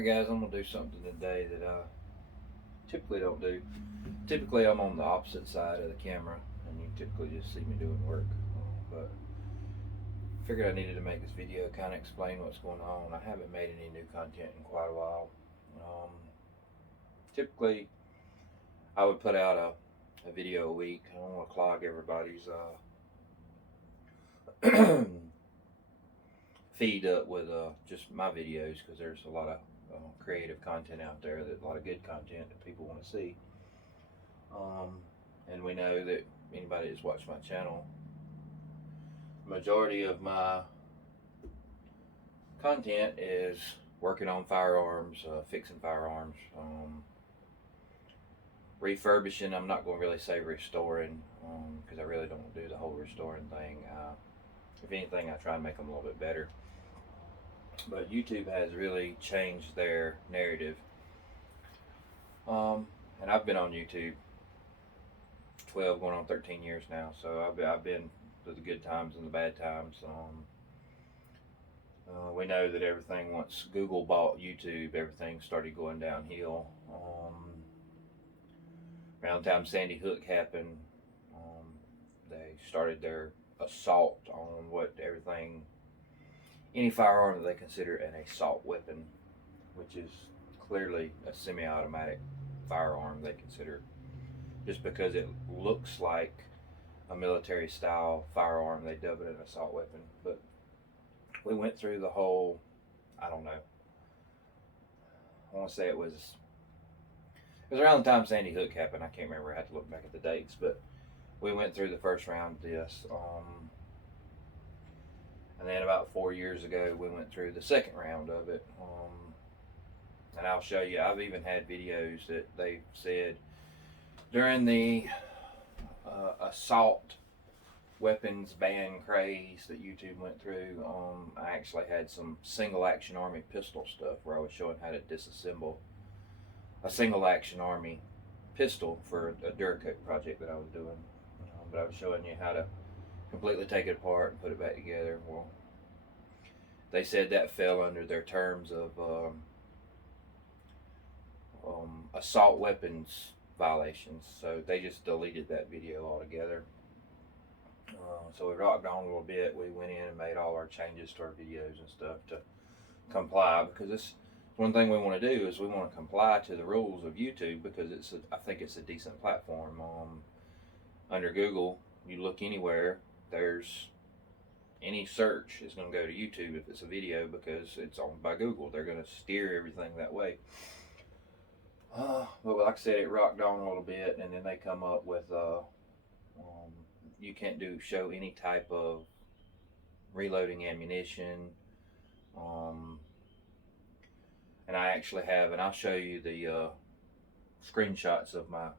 Alright guys, I'm going to do something today that I typically don't do. Typically I'm on the opposite side of the camera and you typically just see me doing work. But I figured I needed to make this video, kind of explain what's going on. I haven't made any new content in quite a while. Um, Typically I would put out a video a week. I don't want to clog everybody's feed up with just my videos, because there's a lot of creative content out there, a lot of good content that people want to see. And we know that anybody that's watched my channel, majority of my content is working on firearms, fixing firearms, refurbishing. I'm not going to really say restoring, because I really don't do the whole restoring thing. If anything, I try and make them a little bit better. But YouTube has really changed their narrative. And I've been on YouTube 12 going on 13 years now, so I've been through the good times and the bad times. We know that everything, once Google bought YouTube, everything started going downhill. Around the time Sandy Hook happened, they started their assault on any firearm that they consider an assault weapon, which is clearly a semi-automatic firearm. They consider, just because it looks like a military style firearm, they dub it an assault weapon. But we went through the whole, I don't know, I want to say it was around the time Sandy Hook happened. I can't remember, I had to look back at the dates, but we went through the first round of this. And then about 4 years ago, we went through the second round of it. And I'll show you, I've even had videos that they said during the assault weapons ban craze that YouTube went through. I actually had some single action army pistol stuff where I was showing how to disassemble a single action army pistol for a Duracoat project that I was doing. But I was showing you how to completely take it apart and put it back together. Well, they said that fell under their terms of assault weapons violations, so they just deleted that video altogether. So we rocked on a little bit. We went in and made all our changes to our videos and stuff to comply, because it's one thing we want to do is we want to comply to the rules of YouTube, because I think it's a decent platform. Under Google, you look anywhere, there's any search is going to go to YouTube if it's a video, because it's owned by Google. They're going to steer everything that way. But like I said, it rocked on a little bit, and then they come up with you can't show any type of reloading ammunition. And I actually have, and I'll show you the screenshots of my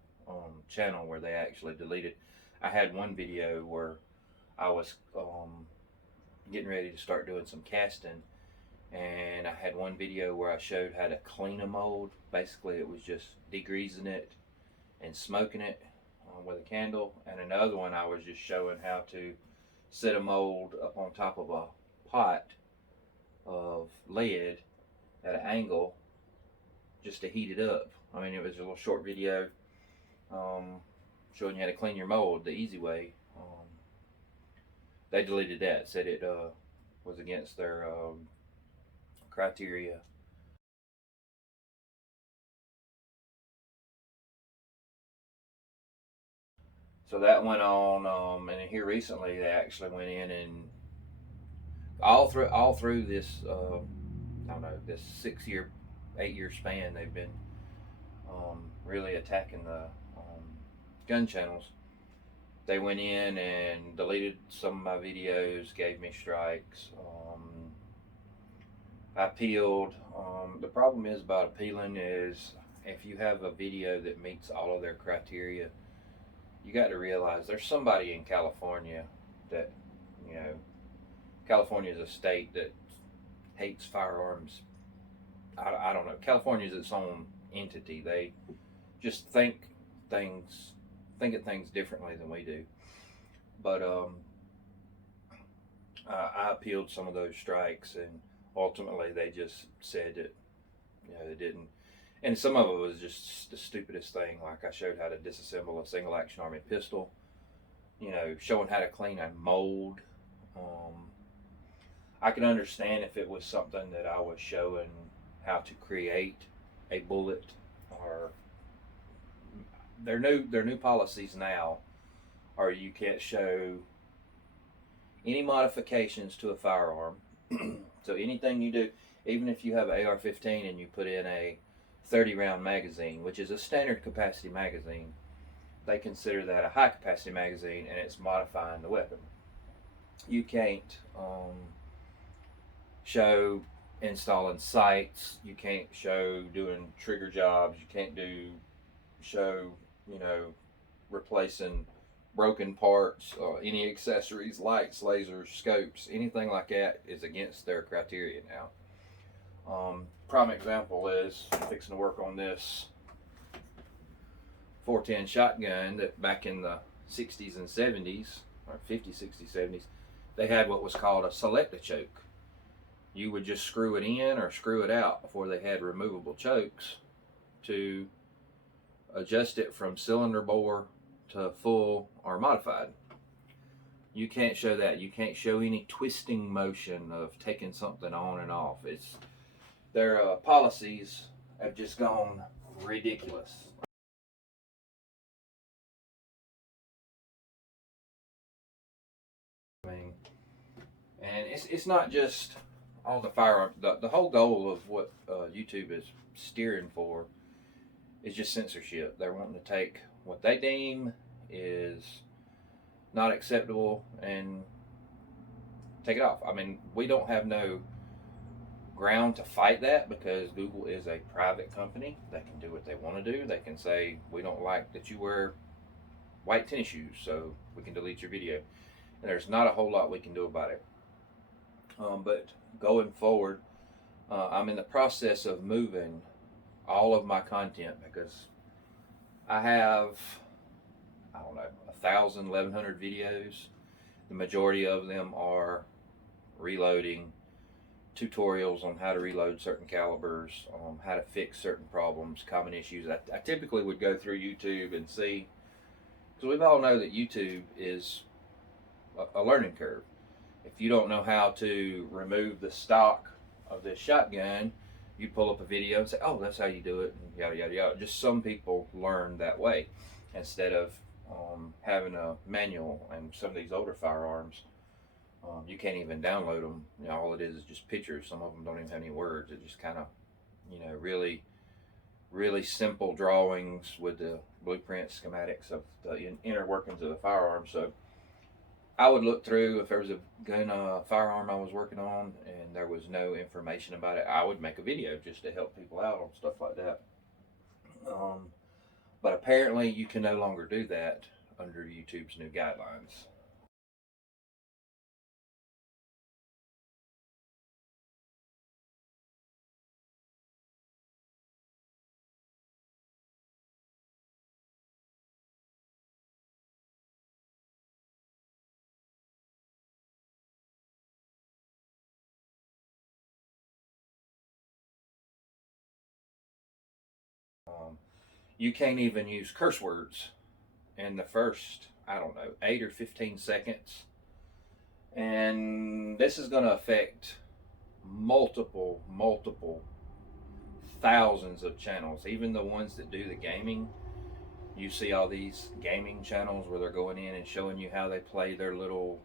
channel where they actually deleted. I had one video where I was getting ready to start doing some casting, and I had one video where I showed how to clean a mold. Basically, it was just degreasing it and smoking it with a candle, and another one I was just showing how to set a mold up on top of a pot of lead at an angle just to heat it up. I mean, it was a little short video showing you how to clean your mold the easy way. They deleted that, said it was against their criteria. So that went on, and here recently they actually went in and all through this I don't know, this 8 year span, they've been really attacking the gun channels. They went in and deleted some of my videos, gave me strikes. I appealed. The problem is about appealing is, if you have a video that meets all of their criteria, you got to realize there's somebody in California that, California is a state that hates firearms. I don't know. California is its own entity. They just think of things differently than we do. But I appealed some of those strikes, and ultimately they just said that It didn't. And some of it was just the stupidest thing. Like I showed how to disassemble a single action army pistol. Showing how to clean a mold. Um, I can understand if it was something that I was showing how to create a bullet, or their new policies now are you can't show any modifications to a firearm. So anything you do, even if you have an AR-15 and you put in a 30 round magazine, which is a standard capacity magazine, they consider that a high capacity magazine, and it's modifying the weapon. You can't show installing sights. You can't show doing trigger jobs. You can't show replacing broken parts, any accessories, lights, lasers, scopes, anything like that is against their criteria now. Prime example is I'm fixing to work on this 410 shotgun that back in the 60s and 70s, or 50s, 60s, 70s, they had what was called a select-a-choke. You would just screw it in or screw it out before they had removable chokes to adjust it from cylinder bore to full or modified. You can't show that. You can't show any twisting motion of taking something on and off. Their policies have just gone ridiculous. I mean, and it's not just on the firearm. The whole goal of what YouTube is steering for is just censorship. They're wanting to take what they deem is not acceptable and take it off. I mean, we don't have no ground to fight that because Google is a private company. They can do what they want to do. They can say, we don't like that you wear white tennis shoes, so we can delete your video. And there's not a whole lot we can do about it. But going forward, I'm in the process of moving all of my content because I have, I don't know, 1,000, 1,100 videos. The majority of them are reloading, tutorials on how to reload certain calibers, how to fix certain problems, common issues. I typically would go through YouTube and see, because we all know that YouTube is a learning curve. If you don't know how to remove the stock of this shotgun, you pull up a video and say, oh, that's how you do it, and yada, yada, yada. Just some people learn that way instead of having a manual. And some of these older firearms, you can't even download them. All it is just pictures. Some of them don't even have any words. It just kind of, really, really simple drawings with the blueprint schematics of the inner workings of the firearm. So I would look through if there was a gun firearm I was working on and there was no information about it, I would make a video just to help people out on stuff like that. But apparently you can no longer do that under YouTube's new guidelines. You can't even use curse words in the first, I don't know, 8 or 15 seconds. And this is going to affect multiple thousands of channels, even the ones that do the gaming. You see all these gaming channels where they're going in and showing you how they play their little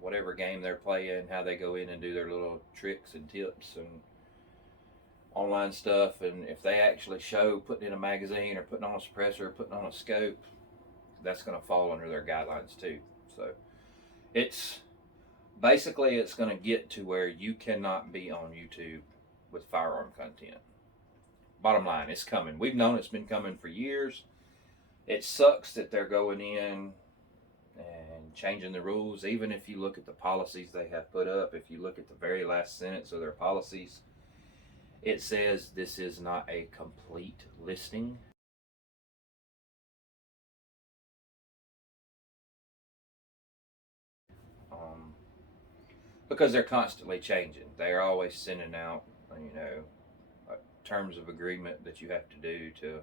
whatever game they're playing, how they go in and do their little tricks and tips and online stuff. And if they actually show putting in a magazine or putting on a suppressor or putting on a scope, that's going to fall under their guidelines too. So it's basically, it's going to get to where you cannot be on YouTube with firearm content. Bottom line, it's coming. We've known it's been coming for years. It sucks that they're going in and changing the rules. Even if you look at the policies they have put up, if you look at the very last sentence of their policies, it says this is not a complete listing. Because they're constantly changing. They're always sending out, terms of agreement that you have to do to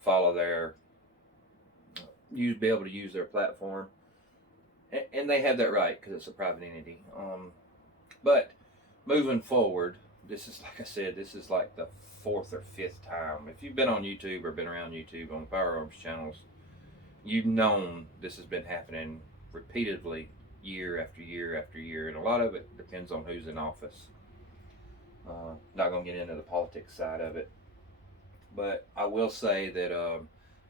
follow their be able to use their platform, and they have that right because it's a private entity. But moving forward, this is like I said, this is like the fourth or fifth time. If you've been on YouTube or been around YouTube on firearms channels, you've known this has been happening repeatedly year after year after year, and a lot of it depends on who's in office. Not going to get into the politics side of it, but I will say that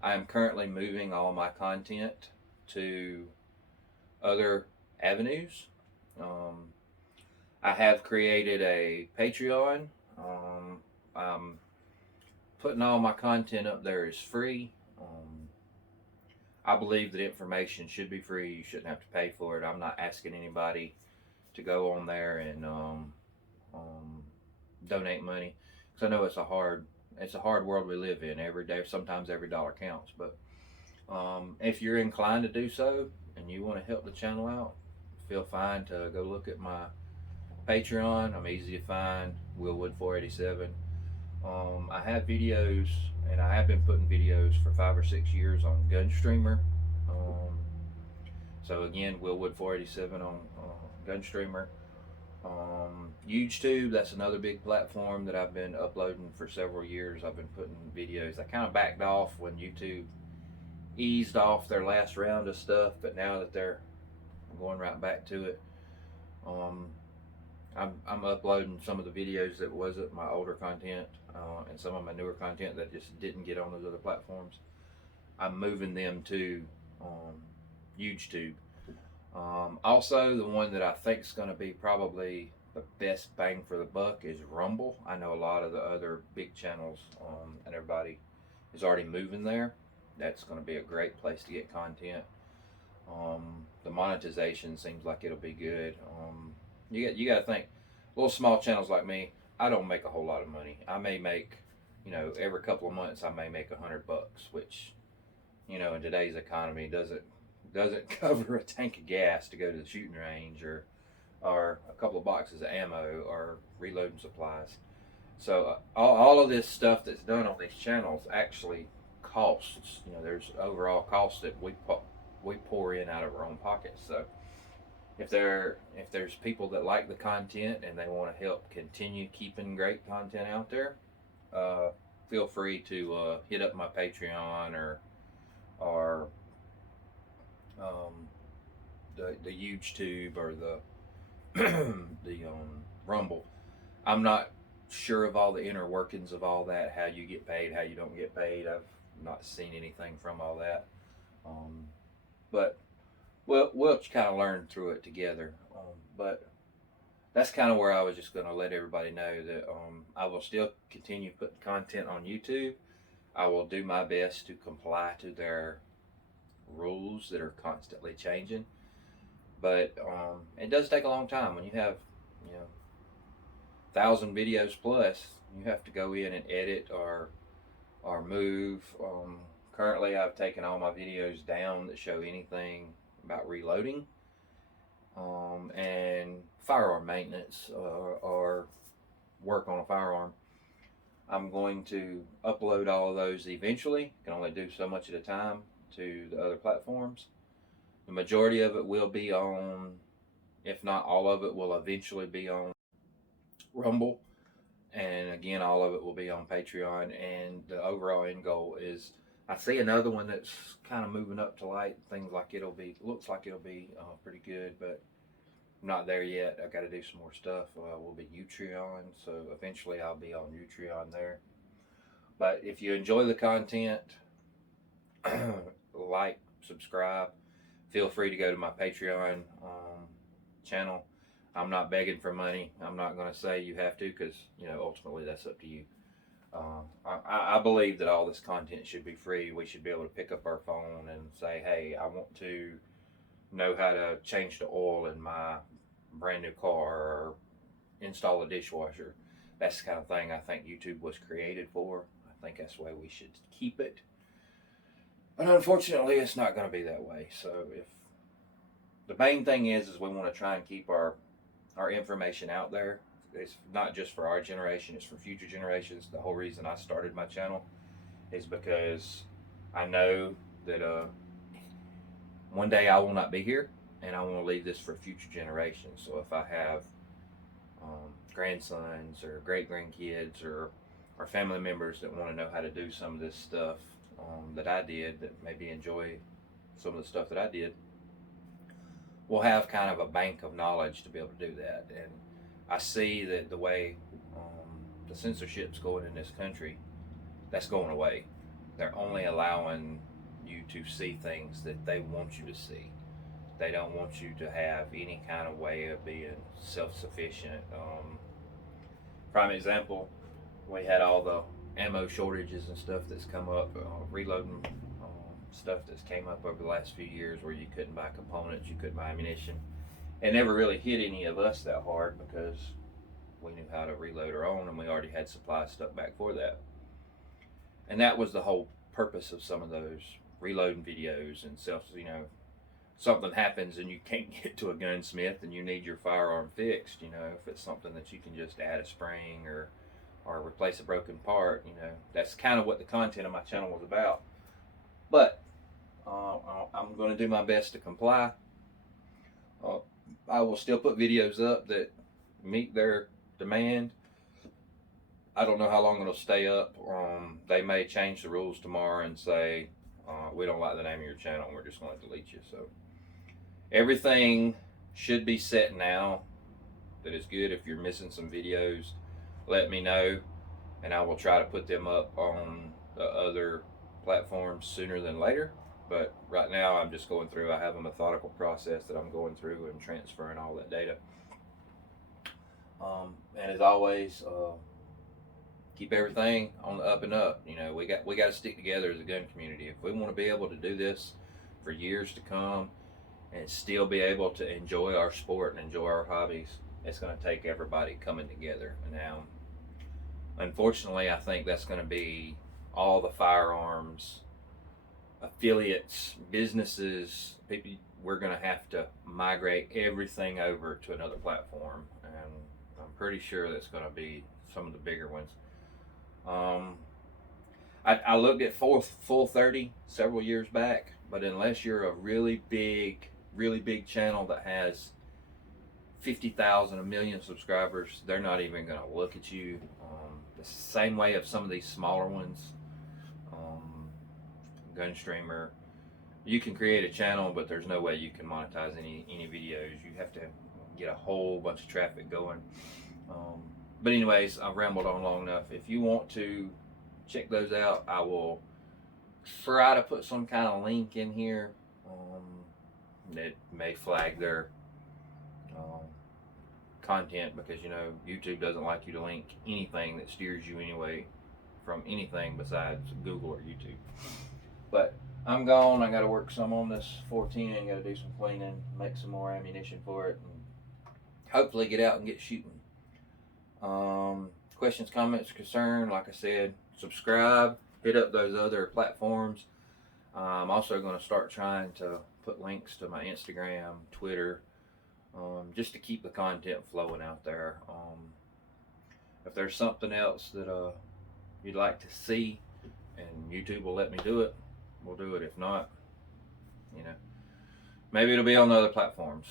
I am currently moving all my content to other avenues. Um, I have created a Patreon. I'm putting all my content up there as free. I believe that information should be free. You shouldn't have to pay for it. I'm not asking anybody to go on there and donate money, because I know it's a hard world we live in. Every day, sometimes every dollar counts. But if you're inclined to do so and you want to help the channel out, feel fine to go look at my Patreon. I'm easy to find, Willwood 487. I have videos, and I have been putting videos for 5 or 6 years on Gunstreamer. So again, Willwood 487 on Gunstreamer. YouTube, that's another big platform that I've been uploading for several years. I've been putting videos. I kind of backed off when YouTube eased off their last round of stuff, but now that they're going right back to it, I'm uploading some of the videos that wasn't my older content, and some of my newer content that just didn't get on those other platforms. I'm moving them to YouTube. Also, the one that I think is going to be probably the best bang for the buck is Rumble. I know a lot of the other big channels and everybody is already moving there. That's going to be a great place to get content. The monetization seems like it'll be good. You got to think, little small channels like me, I don't make a whole lot of money. I may make, every couple of months I may make $100, which, in today's economy doesn't cover a tank of gas to go to the shooting range, or a couple of boxes of ammo, or reloading supplies. So all of this stuff that's done on these channels actually costs. There's overall costs that we pour in out of our own pockets. So if there's people that like the content and they want to help continue keeping great content out there, feel free to hit up my Patreon or the YouTube or the Rumble. I'm not sure of all the inner workings of all that, how you get paid, how you don't get paid. I've not seen anything from all that, but we'll kind of learn through it together. But that's kind of where I was just going to let everybody know that I will still continue putting content on YouTube. I will do my best to comply to their rules that are constantly changing, but it does take a long time. When you have 1,000 videos plus, you have to go in and edit or move. Currently I've taken all my videos down that show anything about reloading and firearm maintenance or work on a firearm. I'm going to upload all of those eventually. Can only do so much at a time to the other platforms. The majority of it will be on, if not all of it, will eventually be on Rumble, and again, all of it will be on Patreon. And the overall end goal is, I see another one that's kind of moving up to light. Looks like it'll be pretty good, but I'm not there yet. I got to do some more stuff. Will be Utreon, so eventually I'll be on Utreon there. But if you enjoy the content, like, subscribe. Feel free to go to my Patreon channel. I'm not begging for money. I'm not going to say you have to, because ultimately that's up to you. I believe that all this content should be free. We should be able to pick up our phone and say, hey, I want to know how to change the oil in my brand new car, or install a dishwasher. That's the kind of thing I think YouTube was created for. I think that's the way we should keep it. But unfortunately, it's not going to be that way. So if the main thing is we want to try and keep our information out there it's not just for our generation, it's for future generations. The whole reason I started my channel is because I know that one day I will not be here, and I want to leave this for future generations. So if I have grandsons or great grandkids or family members that want to know how to do some of this stuff that I did, that maybe enjoy some of the stuff that I did, we'll have kind of a bank of knowledge to be able to do that. And I see that the way the censorship's going in this country, that's going away. They're only allowing you to see things that they want you to see. They don't want you to have any kind of way of being self-sufficient. Prime example, we had all the ammo shortages and stuff that's come up, reloading stuff that's came up over the last few years, where you couldn't buy components, you couldn't buy ammunition. It never really hit any of us that hard because we knew how to reload our own, and we already had supplies stuck back for that. And that was the whole purpose of some of those reloading videos and self, something happens and you can't get to a gunsmith and you need your firearm fixed, if it's something that you can just add a spring or replace a broken part, that's kind of what the content of my channel was about. But I'm going to do my best to comply. I will still put videos up that meet their demand. I don't know how long it'll stay up. They may change the rules tomorrow and say, we don't like the name of your channel, we're just going to delete you. So everything should be set now. That is good. If you're missing some videos, let me know, and I will try to put them up on the other platforms sooner than later. But right now I'm just going through, I have a methodical process that I'm going through and transferring all that data. And as always, keep everything on the up and up. We got to stick together as a gun community. If we want to be able to do this for years to come and still be able to enjoy our sport and enjoy our hobbies, it's going to take everybody coming together. Now, unfortunately, I think that's going to be all the firearms affiliates, businesses, people. We're going to have to migrate everything over to another platform, and I'm pretty sure that's going to be some of the bigger ones. I looked at Full 30 several years back, but unless you're a really big channel that has 50,000, a million subscribers, they're not even going to look at you. The same way of some of these smaller ones, Gunstreamer. You can create a channel, but there's no way you can monetize any videos. You have to get a whole bunch of traffic going. But anyways, I've rambled on long enough. If you want to check those out, I will try to put some kind of link in here that may flag their content, because YouTube doesn't like you to link anything that steers you anyway from anything besides Google or YouTube. But I'm gone. I got to work some on this 410. Got to do some cleaning, make some more ammunition for it, and hopefully get out and get shooting. Questions, comments, concern, like I said, subscribe, hit up those other platforms. I'm also going to start trying to put links to my Instagram, Twitter, just to keep the content flowing out there. If there's something else that you'd like to see and YouTube will let me do it, we'll do it. If not, maybe it'll be on the other platforms.